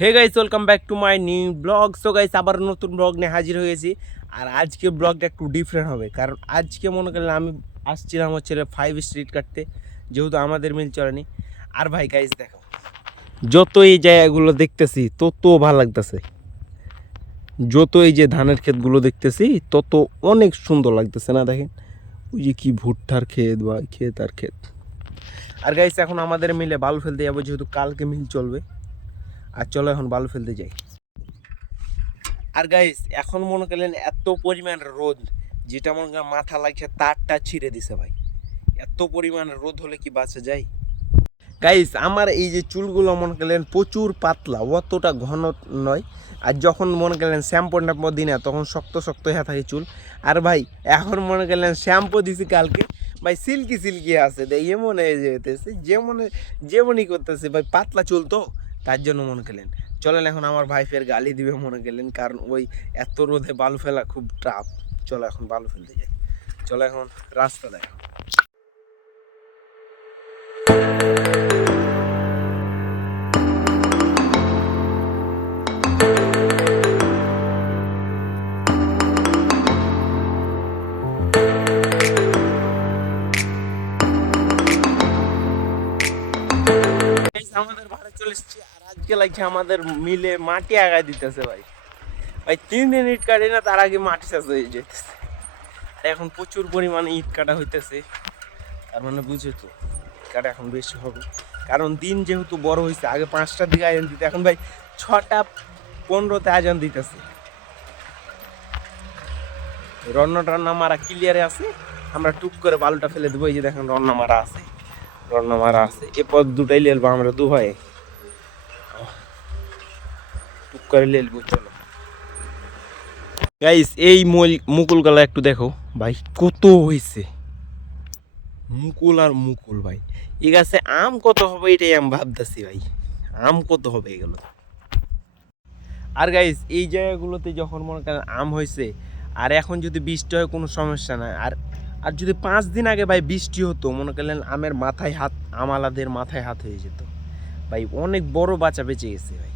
Hey guys, welcome back to my new blog. So guys, আবার নতুন blog নিয়ে হাজির হয়ে গেছি। আর আজকে ব্লগটা একটু ডিফারেন্ট হবে, কারণ আজকে মনে করলেন আমি আসছিলাম হচ্ছে 5 স্ট্রিট কাটতে, যেহেতু আমাদের মিল চলেনি। আর ভাই গাইস দেখো, যত এই জায়গাগুলো দেখতেছি তত ভালো লাগতেছে, যত এই যে ধানের ক্ষেতগুলো দেখতেছি তত অনেক সুন্দর লাগতেছে না? দেখেন ওই যে কি ভুট্টার ক্ষেত বা ক্ষেত আর ক্ষেত। আর গাইস এখন আমাদের মিলে বালু ফেলতে যাবো, যেহেতু কালকে মিল চলবে। আর চলো এখন বালু ফেলতে যাই। আর গাইস এখন মনে করলেন এত পরিমাণ রোদ, যেটা মনে করেন মাথা লাগছে তারটা ছিঁড়ে দিছে ভাই। এত পরিমাণ রোদ হলে কি বাঁচা যায়? গাইস আমার এই যে চুলগুলো মনে করলেন প্রচুর পাতলা, অতটা ঘন নয়। আর যখন মনে করলেন শ্যাম্পু ট্যাম্পু দিই না, তখন শক্ত শক্ত হয়ে থাকে চুল। আর ভাই এখন মনে করলেন শ্যাম্পু দিছি কালকে, ভাই সিল্কি সিল্কি আছে, দেখে মনে যেতেছে যেমনই করতেছে ভাই, পাতলা চুল তো, তার জন্য মনে করলেন। চলেন এখন আমার ভাই ফের গালি দিবে মনে করলেন, কারণ ওই এত রোদে বালু ফেলা খুব টাফ। চলো এখন বালু ফেলতে যাই। চলো এখন রাস্তা দেখো। আমাদের ভাড়া চলে এসেছি, আর আজকে লাগছে আমাদের মিলে মাটি আগায় দিতেছে ভাই। ভাই 3 দিন ইট কাটে না, তার আগে মাটি শেষ হয়ে যেতেছে। আর এখন প্রচুর পরিমাণে ইট কাটা হইতেছে, তার মানে বুঝে তো ইট কাটা এখন বেশি হবে, কারণ দিন যেহেতু বড় হয়েছে। আগে 5টার দিকে আয়োজন দিতে, এখন ভাই 6টা 15তে আয়োজন দিতেছে। রন্না মারা ক্লিয়ারে আছে, আমরা টুক করে বালুটা ফেলে দেবো। এই যে দেখেন রন্না মারা আছে, এরপর দুটাই লেলবো আমরা দু ভাই, টুক করে লেলবো। চলো গাইস এই মুকুল গালা একটু দেখো ভাই, কত হয়েছে মুকুল। আর মুকুল ভাই, এই গাছে আম কত হবে এটাই আমি ভাবতেছি ভাই, আম কত হবে এগুলো। আর গাইস এই জায়গাগুলোতে যখন মনে করেন আম হয়েছে, আর এখন যদি বৃষ্টি হয় কোনো সমস্যা নাই। আর আর যদি 5 দিন আগে ভাই বৃষ্টি হতো, মনে করলেন আমের মাথায় হাত, আমালাদের মাথায় হাত হয়ে যেত ভাই। অনেক বড় বাচ্চা বেঁচে গেছে ভাই,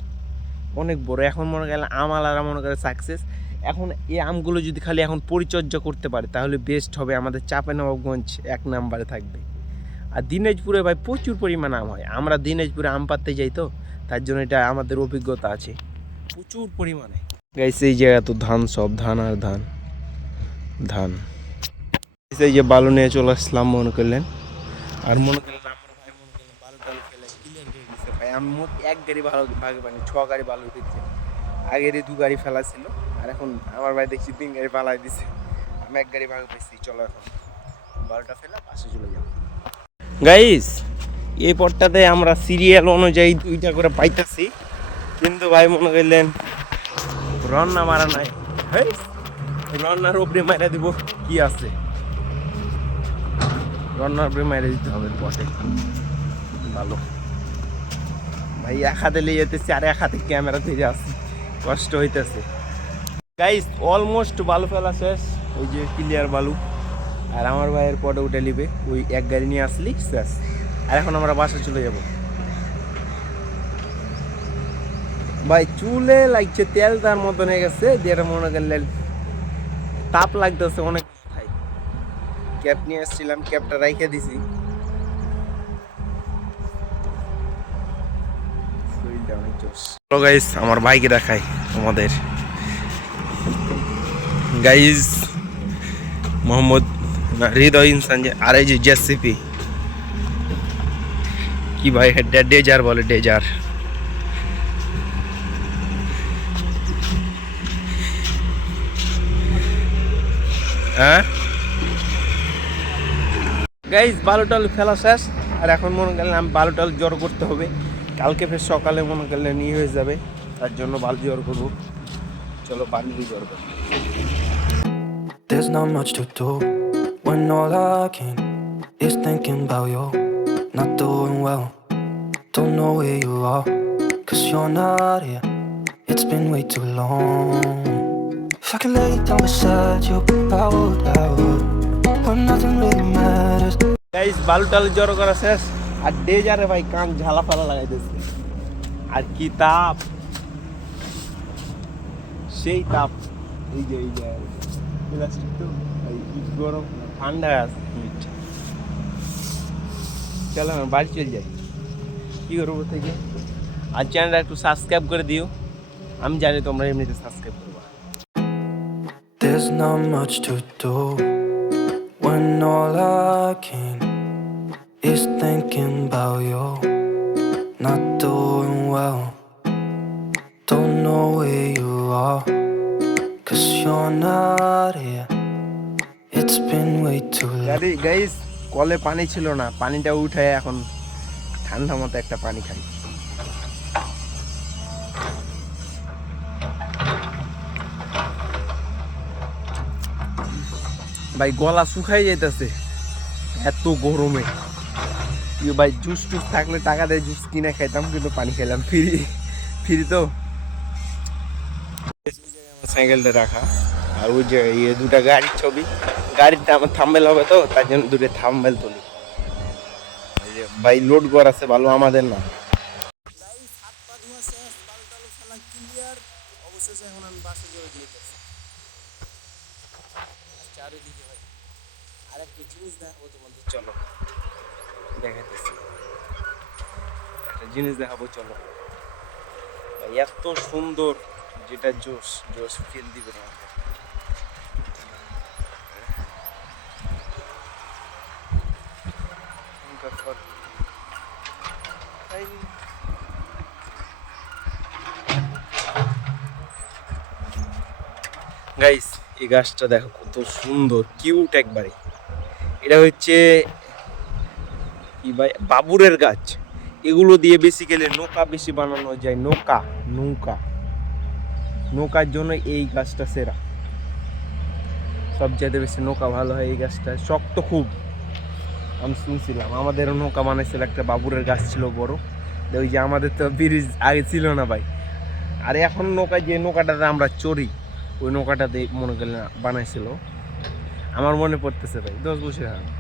অনেক বড়। এখন মনে করেন আমালারা মনে করে সাকসেস। এখন এই আমগুলো যদি খালি এখন পরিচর্যা করতে পারে, তাহলে বেস্ট হবে। আমাদের চাঁপাইনবাবগঞ্জ 1 নম্বরে থাকবে। আর দিনাজপুরে ভাই প্রচুর পরিমাণ আম হয়, আমরা দিনাজপুরে আম পাততে যাই তো, তার জন্য এটা আমাদের অভিজ্ঞতা আছে প্রচুর পরিমাণে। গাইস এই জায়গা তো ধান, সব ধান আর ধান ধান। এই যে বালু নিয়ে চলে আসলাম মনে করলেন। আর মনে করলেন আমার ভাই মনে করলেন বালু টালু ফেলে ক্লিয়ার হয়ে গেছে ভাই। আমি মোট 1 গাড়ি ভাগে পানি 6 গাড়ি বালু উঠেছে, আগেরই 2 গাড়ি ফেলা ছিল। আর এখন আমার ভাই দেখছি 3 গাড়ি পালাই দিছে, আমি 1 গাড়ি ভাগে পেয়েছি। চলো এখন বালুটা ফেলা পাশে চলে যাবো। গাইস এই পথটাতে আমরা সিরিয়াল অনুযায়ী 2টা করে পাইতেছি, কিন্তু ভাই মনে করলেন রন্না মারা নাই। হ্যাঁ রন্নার উপরে মারা দিব, কি আছে রন্নার উপরে মারা দিতে হবে পথে। ভালো ভাই এক হাতে নিয়ে যেতেছি, আর এক হাতে ক্যামেরা ধরে আসছি, কষ্ট হইতেছে। গাইস অলমোস্ট বালু ফেলা শেষ, ওই যে ক্লিয়ার বালু। আর আমার ভাইয়ের পটে উঠে নিবে, ওই 1 গাড়ি নিয়ে আসলি শেষ। আর এখন আমরা বাসা চলে যাব ভাই। চুলে লাগছে তেল তার মতন হয়ে গেছে, যেটা মনে করলেন তাপ লাগতেছে অনেক। ভাই ক্যাপ নিয়ে আসছিলাম, ক্যাপটা রাইখে দিছি। গাইস আমার বাইকে দেখাই আমাদের গাইস, মোহাম্মদ হৃদয় ইনসান যে, আর এই যে জেসিপি কি ভাই, ডেজার বলে, ডেজার। হ্যাঁ গাইস বালু টালু ফেলা শেষ। আর এখন মনে করলেন আমি বালু টালু জড়ো করতে হবে, কালকে ফের সকালে মনে করলেন নিয়ে হয়ে যাবে, তার জন্য বালু জড়ো করবো। চলো বালু জড়ো করবো। There's not much to do when all I can is thinking about you. Not doing well, don't know where you are, 'cause you're not here. It's been way too long. If I could lay down beside you, I would. When nothing really matters. Guys বালু টালু জড়ো করা শেষ, আর ডেজারে ভাই কান ঝালা ফালা লাগাইতেছে। আর কি তাপ, সেই তাপ। এই যে প্লাস্টিক তো এই গরম ঠান্ডা আছে হিট। চলো আমরা বাড়ি চলে যাই, কী করবো থেকে। আর চ্যানেলটা একটু সাবস্ক্রাইব করে দিও, আমি জানি তোমরা এমনিতে সাবস্ক্রাইব করবা। There's not much to do when all I can is thinking about you. Not doing well, don't know where you are, 'cause you're not here. It's been way too long. Guys কলে পানি ছিল না, পানিটা উঠে এখন ঠান্ডা মতো একটা পানি খাই। ভাই গলা শুকাই যাইতেছে এত গরমে। ভাই জুস টুস থাকলে টাকা দিয়ে জুস কিনে খাইতাম, কিন্তু পানি খেলাম ফ্রি ফ্রি তো। সাইকেলটা রাখা, আর ওই যে দুটা গাড়ির ছবি, গাড়িটা আমার থাম্বেল হবে তো, তার জন্য দুটো থাম্বেল তুলি। ভাই লোড কর আছে ভালো, আমাদের না। অবশেষে এখন আমি বাসে জড়ে দিয়েছি চারিদিকে। ভাই আরেকটা জিনিস দেখাবো তোমাদের, চলো দেখাইতেছি। একটা জিনিস দেখাবো চলো, ভাই এত সুন্দর, যেটা জোশ জোশ ফিল দিবে তোমাকে। গাইস এই গাছটা দেখো কত সুন্দর, কিউট একবারে। এটা হচ্ছে কি ভাই, বাবুরের গাছ। এগুলো দিয়ে বেসিক্যালি নৌকা বেশি বানানো যায়, নৌকা নৌকা নৌকার জন্য এই গাছটা সেরা। সবচেয়ে বেশি নৌকা ভালো হয় এই গাছটা, শক্ত খুব। আমি শুনছিলাম আমাদেরও নৌকা বানাইছিল, একটা বাবুরের গাছ ছিল বড়। ওই যে আমাদের তো ব্রিজ আগে ছিল না ভাই, আর এখন নৌকা, যে নৌকাটাতে আমরা চড়ি, ওই নৌকাটাতে মনে করলে বানাইছিল। আমার মনে পড়তেছে ভাই 10 বছর আগে।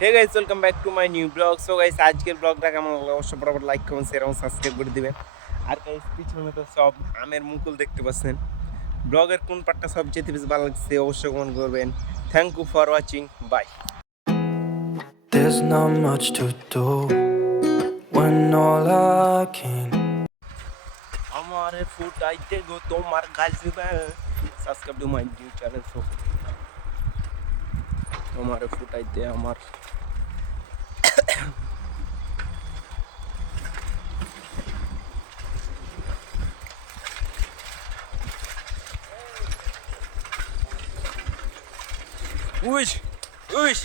Hey guys, welcome back to my new blog. So guys আজকের ব্লগটা কেমন লাগলো অবশ্যই বরাবর লাইক কমেন্ট শেয়ার এবং সাবস্ক্রাইব করে দিবেন। আর গাইস পিছনে তো সব আমের মুকুল দেখতে পাচ্ছেন। ব্লগের কোন পার্টটা সবচেয়ে বেশি ভালো লাগছে অবশ্যই কমেন্ট করবেন। Thank you for watching, bye. There's not much to do when all I can. আমার ফুটাইতে গো তোমার গাছবে, subscribe to my new channel. So তোমার ফুটাইতে আমার উইশ উইশ